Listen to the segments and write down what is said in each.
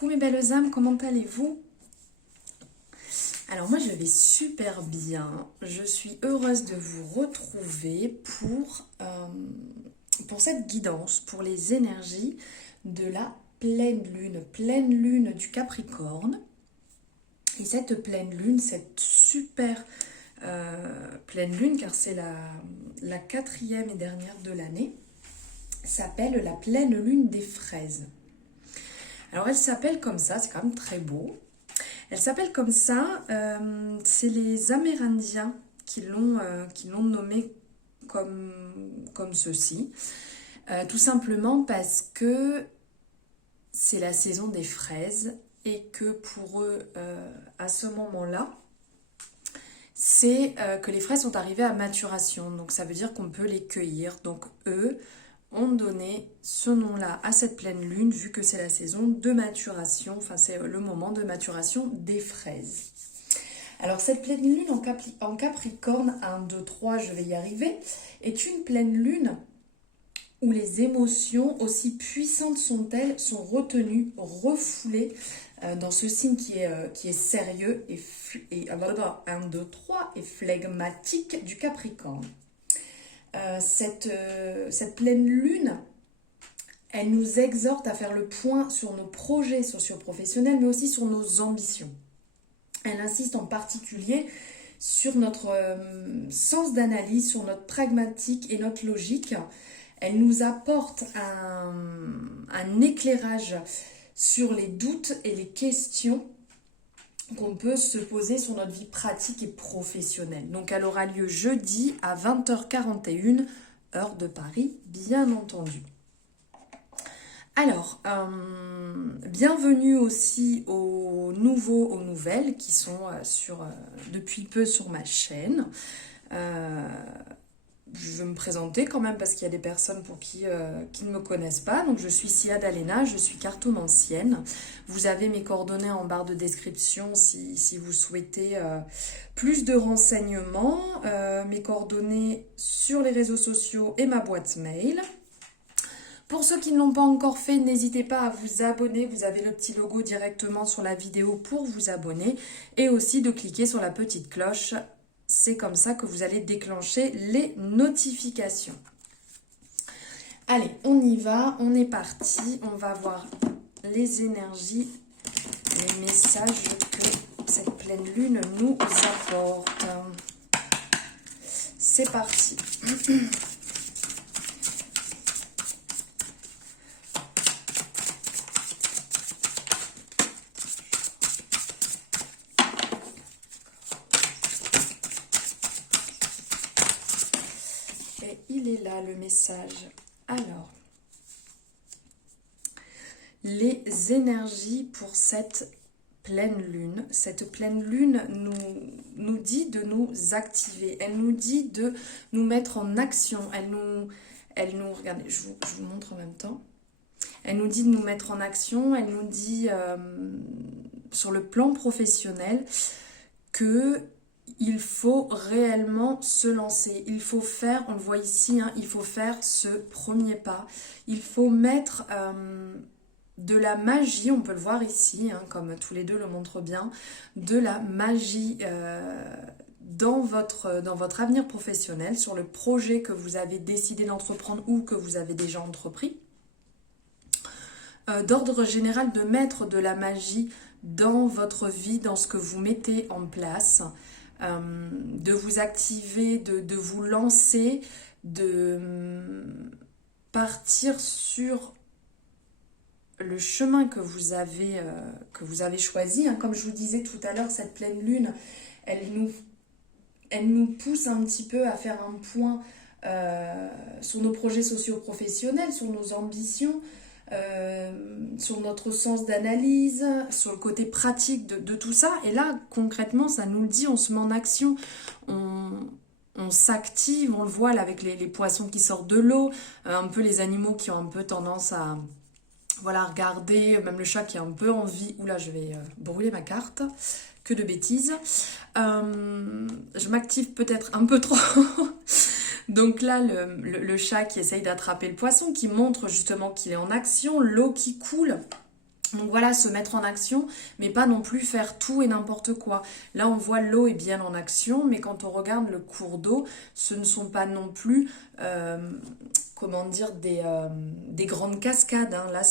Coucou mes belles âmes, comment allez-vous? Alors moi je vais super bien, je suis heureuse de vous retrouver pour cette guidance, pour les énergies de la pleine lune du Capricorne. Et cette pleine lune, cette super pleine lune, car c'est la quatrième et dernière de l'année, s'appelle la pleine lune des fraises. Alors elle s'appelle comme ça, c'est quand même très beau. Elle s'appelle comme ça, c'est les Amérindiens qui l'ont nommée comme ceci. Tout simplement parce que c'est la saison des fraises et que pour eux, à ce moment-là, c'est que les fraises sont arrivées à maturation. Donc ça veut dire qu'on peut les cueillir. Donc eux ont donné ce nom-là à cette pleine lune, vu que c'est la saison de maturation, enfin c'est le moment de maturation des fraises. Alors cette pleine lune en Capricorne, 1, 2, 3, je vais y arriver, est une pleine lune où les émotions, aussi puissantes sont-elles, sont retenues, refoulées dans ce signe qui est sérieux et 1, 2, 3, et flegmatique du Capricorne. Cette pleine lune, elle nous exhorte à faire le point sur nos projets socio-professionnels, mais aussi sur nos ambitions. Elle insiste en particulier sur notre sens d'analyse, sur notre pragmatique et notre logique. Elle nous apporte un éclairage sur les doutes et les questions qu'on peut se poser sur notre vie pratique et professionnelle. Donc elle aura lieu jeudi à 20h41, heure de Paris, bien entendu. Alors, bienvenue aussi aux nouveaux, aux nouvelles qui sont depuis peu sur ma chaîne. Je vais me présenter quand même parce qu'il y a des personnes pour qui ne me connaissent pas. Donc je suis Siad Alena, je suis cartomancienne. Vous avez mes coordonnées en barre de description si vous souhaitez plus de renseignements. Mes coordonnées sur les réseaux sociaux et ma boîte mail. Pour ceux qui ne l'ont pas encore fait, n'hésitez pas à vous abonner. Vous avez le petit logo directement sur la vidéo pour vous abonner. Et aussi de cliquer sur la petite cloche. C'est comme ça que vous allez déclencher les notifications. Allez, on y va, on est parti. On va voir les énergies, les messages que cette pleine lune nous apporte. C'est parti. Il est là le message. Alors, les énergies pour cette pleine lune. Cette pleine lune nous dit de nous activer. Elle nous dit de nous mettre en action. Regardez, je vous montre en même temps. Elle nous dit de nous mettre en action. Elle nous dit sur le plan professionnel que il faut réellement se lancer, il faut faire, on le voit ici, il faut faire ce premier pas, il faut mettre de la magie, on peut le voir ici, comme tous les deux le montrent bien, de la magie dans votre avenir professionnel, sur le projet que vous avez décidé d'entreprendre ou que vous avez déjà entrepris. D'ordre général, de mettre de la magie dans votre vie, dans ce que vous mettez en place, de vous activer, de vous lancer, de partir sur le chemin que vous avez choisi. Comme je vous disais tout à l'heure, cette pleine lune, elle nous pousse un petit peu à faire un point sur nos projets socio-professionnels, sur nos ambitions, sur notre sens d'analyse, sur le côté pratique de tout ça. Et là, concrètement, ça nous le dit, on se met en action, on s'active, on le voit là avec les poissons qui sortent de l'eau, un peu les animaux qui ont un peu tendance à regarder, même le chat qui a un peu envie. Oula, je vais brûler ma carte, que de bêtises. Je m'active peut-être un peu trop. Donc là, le chat qui essaye d'attraper le poisson, qui montre justement qu'il est en action, l'eau qui coule. Donc voilà, se mettre en action, mais pas non plus faire tout et n'importe quoi. Là, on voit l'eau est bien en action, mais quand on regarde le cours d'eau, ce ne sont pas non plus, comment dire, des grandes cascades, hein. Là,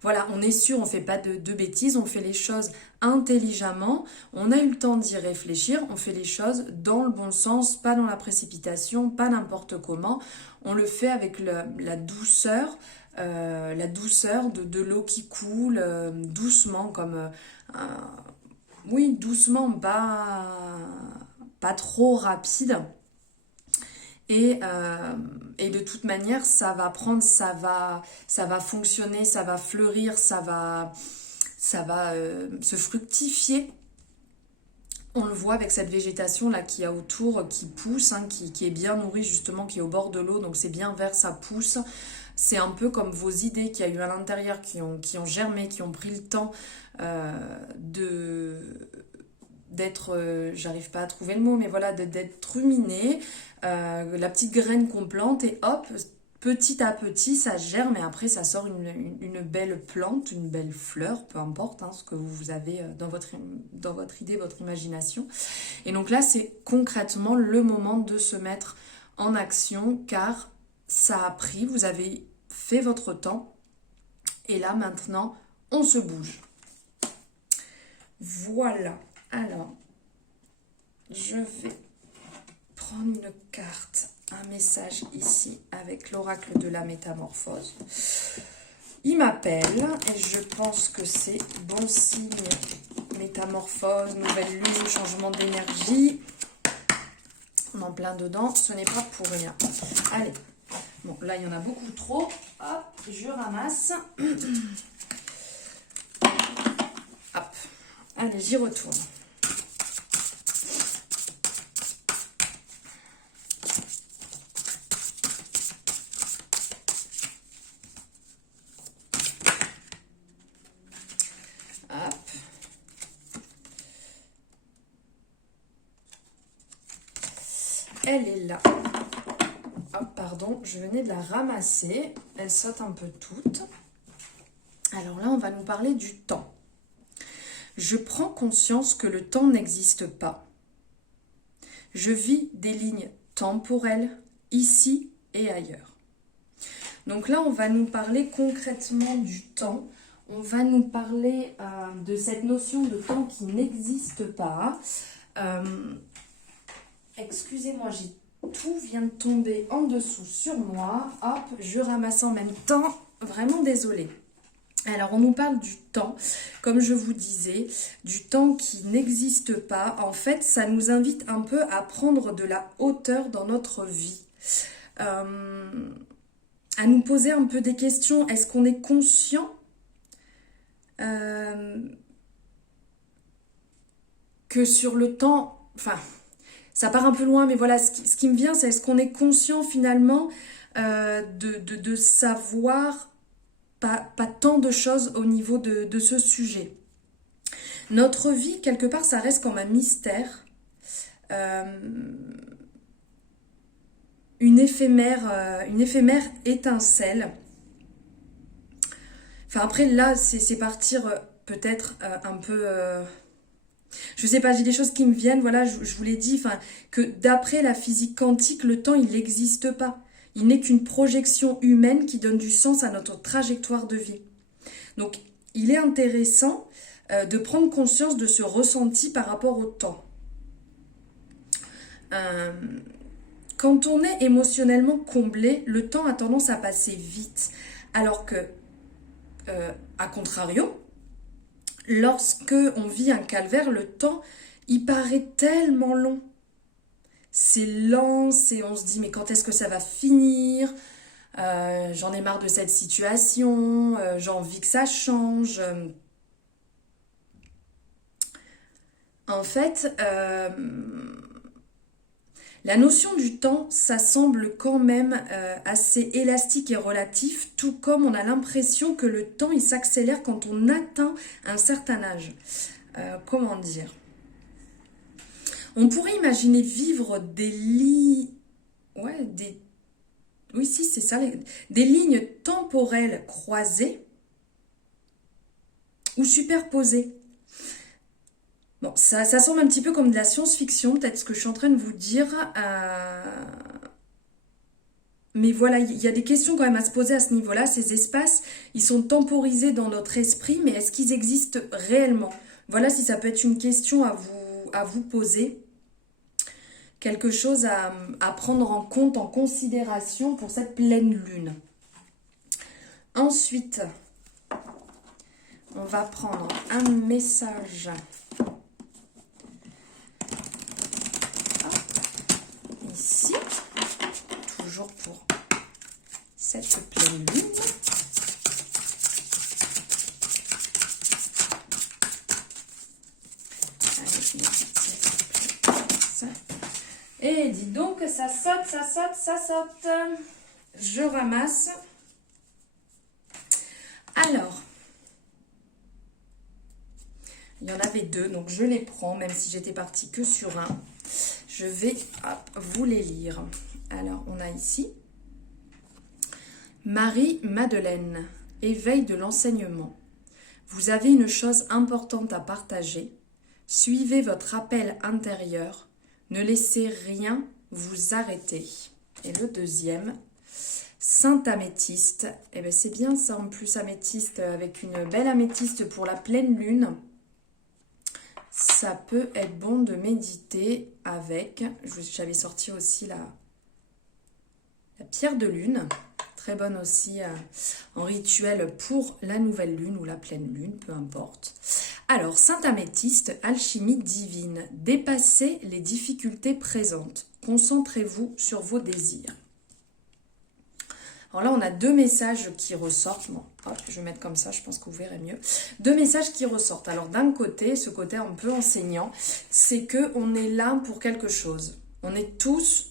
voilà, on est sûr, on fait pas de bêtises, on fait les choses intelligemment, on a eu le temps d'y réfléchir, on fait les choses dans le bon sens, pas dans la précipitation, pas n'importe comment. On le fait avec la douceur de l'eau qui coule doucement, oui, doucement, pas trop rapide. Et de toute manière, ça va fonctionner, ça va fleurir, ça va se fructifier. On le voit avec cette végétation là qui a autour, qui pousse, hein, qui est bien nourrie justement, qui est au bord de l'eau, donc c'est bien vert, ça pousse. C'est un peu comme vos idées qu'il y a eu à l'intérieur, qui ont germé, qui ont pris le temps d'être, j'arrive pas à trouver le mot, mais voilà, d'être ruminées. La petite graine qu'on plante et hop, petit à petit, ça germe et après ça sort une belle plante, une belle fleur, peu importe hein, ce que vous avez dans votre idée, votre imagination. Et donc là, c'est concrètement le moment de se mettre en action car ça a pris, vous avez fait votre temps et là maintenant, on se bouge. Voilà, alors, je vais prendre une carte, un message ici avec l'oracle de la métamorphose. Il m'appelle et je pense que c'est bon signe. Métamorphose, nouvelle lune, changement d'énergie. On est en plein dedans, ce n'est pas pour rien. Allez, bon là il y en a beaucoup trop. Hop, je ramasse. Hop, allez, j'y retourne. Elle est là. Oh, pardon, je venais de la ramasser. Elle saute un peu toute. Alors là, on va nous parler du temps. Je prends conscience que le temps n'existe pas. Je vis des lignes temporelles, ici et ailleurs. Donc là, on va nous parler concrètement du temps. On va nous parler de cette notion de temps qui n'existe pas. Excusez-moi, tout vient de tomber en dessous sur moi. Hop, je ramasse en même temps. Vraiment désolée. Alors, on nous parle du temps, comme je vous disais, du temps qui n'existe pas. En fait, ça nous invite un peu à prendre de la hauteur dans notre vie. À nous poser un peu des questions. Est-ce qu'on est conscient que sur le temps... Enfin... Ça part un peu loin, mais voilà, ce qui me vient, c'est est-ce qu'on est conscient finalement de savoir pas tant de choses au niveau de ce sujet. Notre vie, quelque part, ça reste comme un mystère, une éphémère étincelle. Enfin après, là, c'est partir peut-être un peu... Je sais pas, j'ai des choses qui me viennent, voilà, je vous l'ai dit, enfin, que d'après la physique quantique, le temps, il n'existe pas. Il n'est qu'une projection humaine qui donne du sens à notre trajectoire de vie. Donc, il est intéressant de prendre conscience de ce ressenti par rapport au temps. Quand on est émotionnellement comblé, le temps a tendance à passer vite. Alors que, à contrario, lorsque on vit un calvaire, le temps, il paraît tellement long. C'est lent, on se dit mais quand est-ce que ça va finir? J'en ai marre de cette situation, j'ai envie que ça change. En fait, la notion du temps, ça semble quand même assez élastique et relatif, tout comme on a l'impression que le temps, il s'accélère quand on atteint un certain âge. Comment dire? On pourrait imaginer vivre des lignes temporelles croisées, ou superposés. Bon, ça semble un petit peu comme de la science-fiction, peut-être ce que je suis en train de vous dire. Mais voilà, il y a des questions quand même à se poser à ce niveau-là. Ces espaces, ils sont temporisés dans notre esprit, mais est-ce qu'ils existent réellement? Voilà, si ça peut être une question à vous poser. Quelque chose à prendre en compte, en considération pour cette pleine lune. Ensuite, on va prendre un message. Ici, toujours pour cette pleine lune. Et dis donc, ça saute, ça saute, ça saute. Je ramasse. Alors, il y en avait deux, donc je les prends, même si j'étais partie que sur un. Je vais vous les lire. Alors, on a ici Marie-Madeleine, éveil de l'enseignement. Vous avez une chose importante à partager. Suivez votre appel intérieur. Ne laissez rien vous arrêter. Et le deuxième, Sainte Améthyste. Eh bien, c'est bien ça en plus, améthyste, avec une belle améthyste pour la pleine lune. Ça peut être bon de méditer avec. J'avais sorti aussi la pierre de lune. Très bonne aussi en rituel pour la nouvelle lune ou la pleine lune, peu importe. Alors, Sainte Améthyste, alchimie divine. Dépassez les difficultés présentes. Concentrez-vous sur vos désirs. Alors là, on a deux messages qui ressortent. Bon, hop, je vais mettre comme ça, je pense que vous verrez mieux. Deux messages qui ressortent. Alors d'un côté, ce côté un peu enseignant, c'est qu'on est là pour quelque chose. On a tous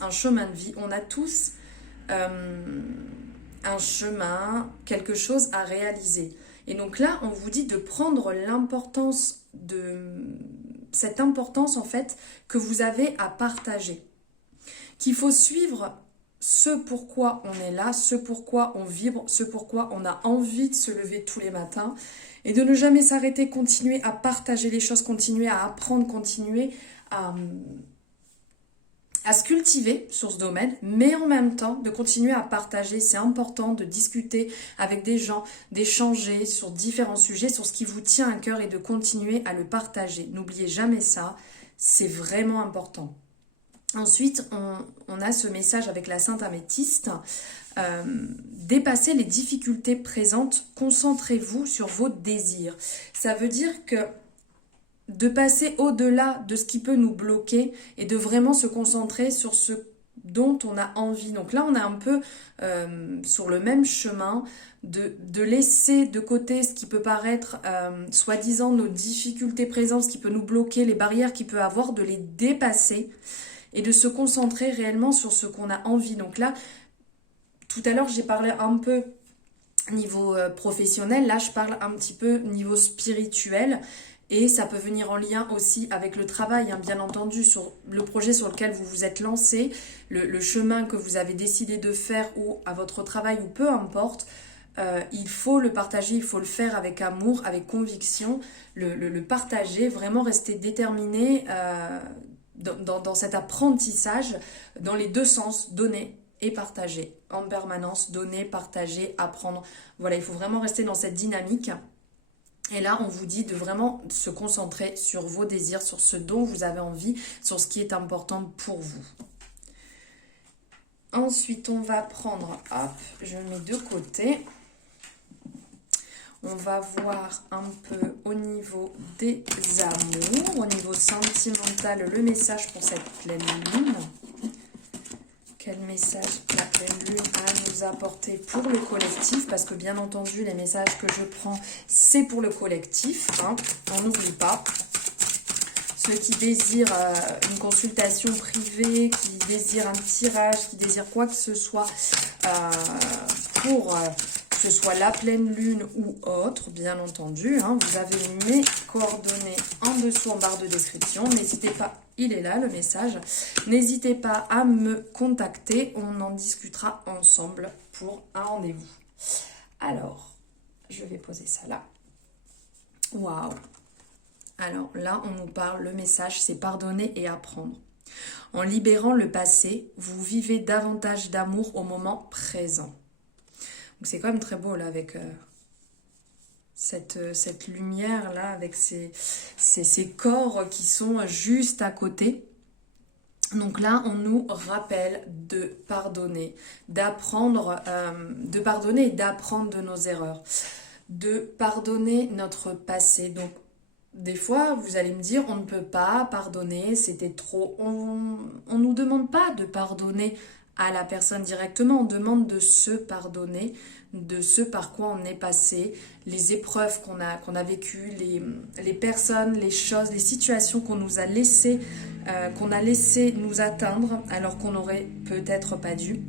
un chemin de vie, on a tous un chemin, quelque chose à réaliser. Et donc là, on vous dit de prendre cette importance en fait que vous avez à partager. Qu'il faut suivre ce pourquoi on est là, ce pourquoi on vibre, ce pourquoi on a envie de se lever tous les matins et de ne jamais s'arrêter, continuer à partager les choses, continuer à apprendre, continuer à se cultiver sur ce domaine, mais en même temps de continuer à partager. C'est important de discuter avec des gens, d'échanger sur différents sujets, sur ce qui vous tient à cœur et de continuer à le partager. N'oubliez jamais ça, c'est vraiment important. Ensuite, on a ce message avec la Sainte Améthyste. Dépassez les difficultés présentes, concentrez-vous sur vos désirs. Ça veut dire que de passer au-delà de ce qui peut nous bloquer et de vraiment se concentrer sur ce dont on a envie. Donc là, on est un peu sur le même chemin de laisser de côté ce qui peut paraître soi-disant nos difficultés présentes, ce qui peut nous bloquer, les barrières qu'il peut avoir, de les dépasser et de se concentrer réellement sur ce qu'on a envie. Donc là, tout à l'heure, j'ai parlé un peu niveau professionnel. Là, je parle un petit peu niveau spirituel. Et ça peut venir en lien aussi avec le travail, hein, bien entendu, sur le projet sur lequel vous vous êtes lancé, le chemin que vous avez décidé de faire ou à votre travail ou peu importe. Il faut le partager, il faut le faire avec amour, avec conviction, le partager, vraiment rester déterminé dans cet apprentissage, dans les deux sens, donner et partager. En permanence, donner, partager, apprendre. Voilà, il faut vraiment rester dans cette dynamique. Et là, on vous dit de vraiment se concentrer sur vos désirs, sur ce dont vous avez envie, sur ce qui est important pour vous. Ensuite, on va prendre, hop, je le mets de côté. On va voir un peu au niveau des amours, au niveau sentimental, le message pour cette pleine lune. Quel message la pleine lune a nous apporter pour le collectif? Parce que bien entendu, les messages que je prends, c'est pour le collectif. Hein, on n'oublie pas. Ceux qui désirent une consultation privée, qui désirent un tirage, qui désirent quoi que ce soit pour que ce soit la pleine lune ou autre, bien entendu. Hein, vous avez mes coordonnées en dessous en barre de description. N'hésitez pas, il est là le message. N'hésitez pas à me contacter. On en discutera ensemble pour un rendez-vous. Alors, Je vais poser ça là. Waouh! Alors là, on nous parle, le message, c'est pardonner et apprendre. En libérant le passé, vous vivez davantage d'amour au moment présent. Donc c'est quand même très beau là avec cette lumière là, avec ces corps qui sont juste à côté. Donc là, on nous rappelle de pardonner, de pardonner et d'apprendre de nos erreurs, de pardonner notre passé. Donc des fois, vous allez me dire, on ne peut pas pardonner, c'était trop. On ne nous demande pas de pardonner à la personne directement, on demande de se pardonner de ce par quoi on est passé, les épreuves qu'on a vécues, les personnes, les choses, les situations qu'on a laissé nous atteindre alors qu'on n'aurait peut-être pas dû.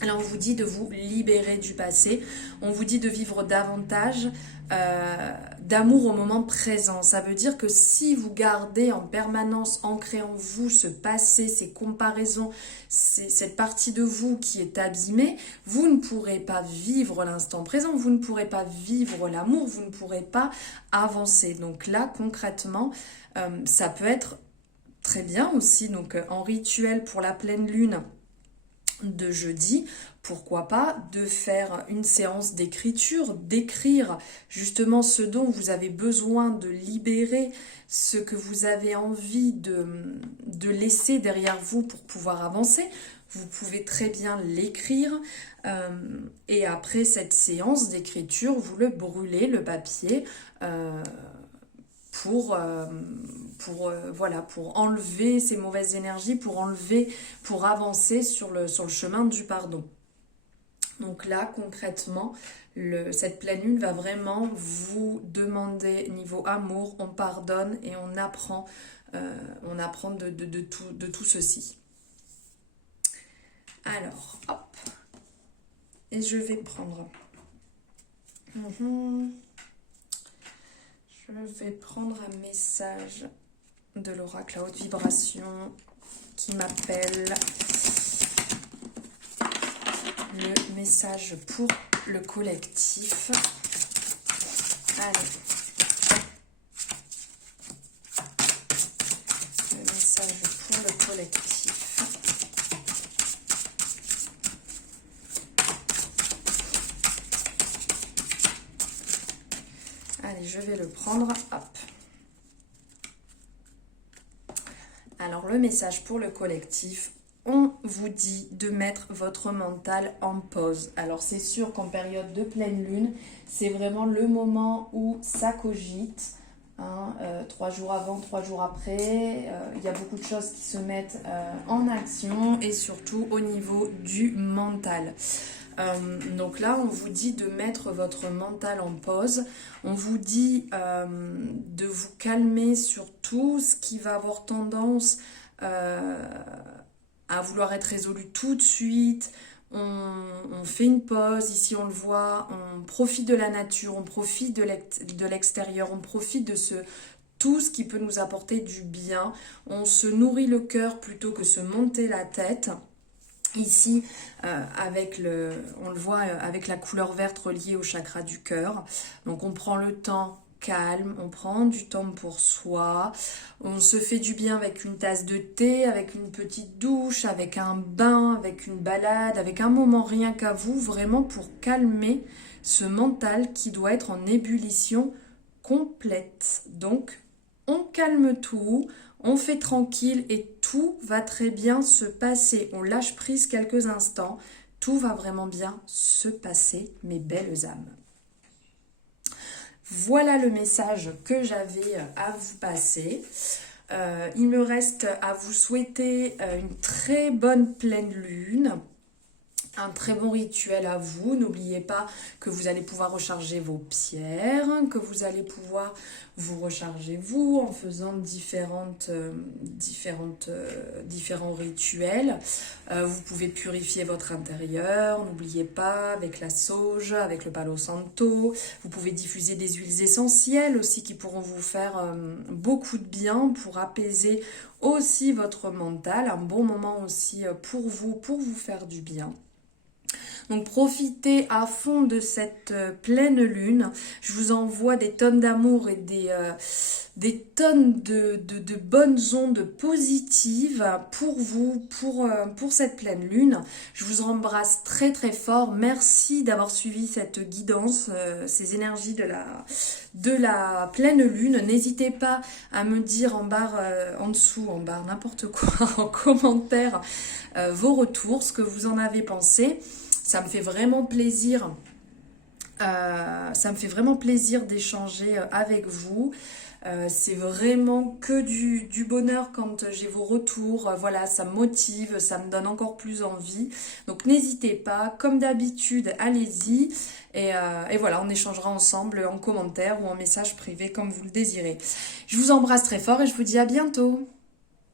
Alors on vous dit de vous libérer du passé, on vous dit de vivre davantage d'amour au moment présent. Ça veut dire que si vous gardez en permanence ancré en vous ce passé, ces comparaisons, cette partie de vous qui est abîmée, vous ne pourrez pas vivre l'instant présent, vous ne pourrez pas vivre l'amour, vous ne pourrez pas avancer. Donc là concrètement, ça peut être très bien aussi, donc en rituel pour la pleine lune de jeudi, pourquoi pas de faire une séance d'écriture, d'écrire justement ce dont vous avez besoin de libérer, ce que vous avez envie de laisser derrière vous pour pouvoir avancer. Vous pouvez très bien l'écrire et après cette séance d'écriture, vous le brûlez, le papier, pour enlever ces mauvaises énergies, pour avancer sur le chemin du pardon. Donc là, concrètement, cette pleine lune va vraiment vous demander, niveau amour, on pardonne et on apprend de tout ceci. Alors, hop, et je vais prendre... Je vais prendre un message de l'oracle à haute vibration qui m'appelle, le message pour le collectif. Allez. Le message pour le collectif. Allez, je vais le prendre. Hop. Alors, le message pour le collectif, on vous dit de mettre votre mental en pause. Alors, c'est sûr qu'en période de pleine lune, c'est vraiment le moment où ça cogite. 3 jours avant, 3 jours après, il y a beaucoup de choses qui se mettent en action et surtout au niveau du mental. Donc là, on vous dit de mettre votre mental en pause. On vous dit de vous calmer sur tout ce qui va avoir tendance à vouloir être résolu tout de suite. On fait une pause, ici on le voit, on profite de la nature, on profite de l'extérieur, on profite de tout ce qui peut nous apporter du bien. On se nourrit le cœur plutôt que se monter la tête. Ici, on le voit avec la couleur verte reliée au chakra du cœur. Donc on prend le temps calme, on prend du temps pour soi, on se fait du bien avec une tasse de thé, avec une petite douche, avec un bain, avec une balade, avec un moment rien qu'à vous, vraiment pour calmer ce mental qui doit être en ébullition complète. Donc, on calme tout, on fait tranquille et tout va très bien se passer. On lâche prise quelques instants, tout va vraiment bien se passer, mes belles âmes. Voilà le message que j'avais à vous passer. Il me reste à vous souhaiter une très bonne pleine lune, un très bon rituel à vous. N'oubliez pas que vous allez pouvoir recharger vos pierres, que vous allez pouvoir vous recharger vous en faisant différents rituels. Vous pouvez purifier votre intérieur, n'oubliez pas, avec la sauge, avec le palo santo. Vous pouvez diffuser des huiles essentielles aussi qui pourront vous faire beaucoup de bien pour apaiser aussi votre mental. Un bon moment aussi pour vous faire du bien. Donc profitez à fond de cette pleine lune. Je vous envoie des tonnes d'amour et des tonnes de bonnes ondes positives pour vous, pour cette pleine lune. Je vous embrasse très très fort. Merci d'avoir suivi cette guidance, ces énergies de la pleine lune. N'hésitez pas à me dire en barre, en dessous, en barre, n'importe quoi, en commentaire, vos retours, ce que vous en avez pensé. Ça me fait vraiment plaisir. Ça me fait vraiment plaisir d'échanger avec vous. C'est vraiment que du bonheur quand j'ai vos retours. Voilà, ça me motive, ça me donne encore plus envie. Donc n'hésitez pas, comme d'habitude, allez-y. Et voilà, on échangera ensemble en commentaire ou en message privé comme vous le désirez. Je vous embrasse très fort et je vous dis à bientôt.